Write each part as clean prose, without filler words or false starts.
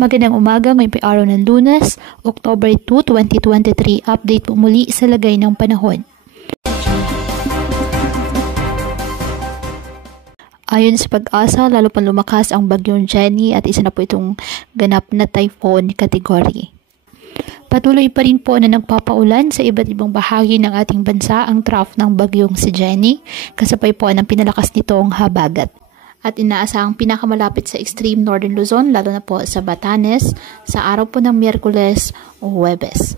Magandang umaga, ngayon po araw ng Lunes, October 2, 2023. Update po muli sa lagay ng panahon. Ayon sa Pag-asa, lalo pang lumakas ang bagyong Jenny at isa na po itong ganap na typhoon category. Patuloy pa rin po na nagpapaulan sa iba't ibang bahagi ng ating bansa ang trough ng bagyong si Jenny, kasabay po ng pinalakas nitong habagat. At inaasahang pinakamalapit sa extreme northern Luzon, lalo na po sa Batanes, sa araw po ng Miyerkules o Huwebes.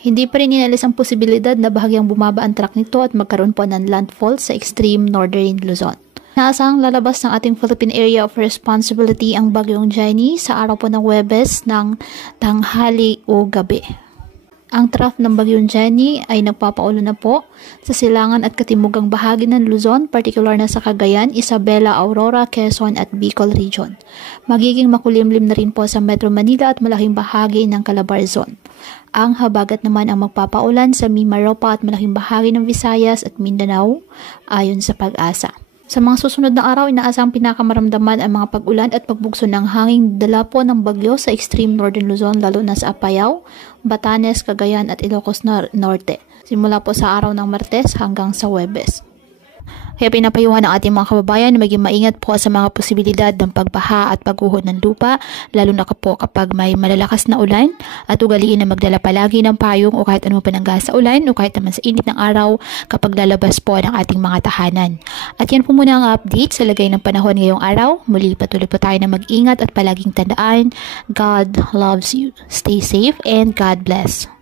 Hindi pa rin inalis ang posibilidad na bahagyang bumaba ang track nito at magkaroon po ng landfall sa extreme northern Luzon. Inaasahang lalabas ng ating Philippine Area of Responsibility ang bagyong Jenny sa araw po ng Huwebes ng tanghali o gabi. Ang trough ng bagyong Jenny ay nagpapaulan na po sa silangan at katimugang bahagi ng Luzon, partikular na sa Cagayan, Isabela, Aurora, Quezon at Bicol Region. Magiging makulimlim na rin po sa Metro Manila at malaking bahagi ng Calabarzon. Ang habagat naman ang magpapaulan sa Mimaropa at malaking bahagi ng Visayas at Mindanao ayon sa Pag-asa. Sa mga susunod na araw, inaasahang pinakamaramdaman ang mga pag-ulan at pagbugso ng hangin dala po ng bagyo sa extreme northern Luzon, lalo na sa Apayao, Batanes, Cagayan at Ilocos Norte. Simula po sa araw ng Martes hanggang sa Huwebes. Kaya pinapayuhan ng ating mga kababayan na maging maingat po sa mga posibilidad ng pagbaha at pagguho ng lupa, lalo na po kapag may malalakas na ulan, at ugaliin na magdala palagi ng payong o kahit anong panangga sa ulan o kahit naman sa init ng araw kapag lalabas po ng ating mga tahanan. At yan po muna ang update sa lagay ng panahon ngayong araw. Muli patuloy po tayo na mag-ingat at palaging tandaan, God loves you. Stay safe and God bless.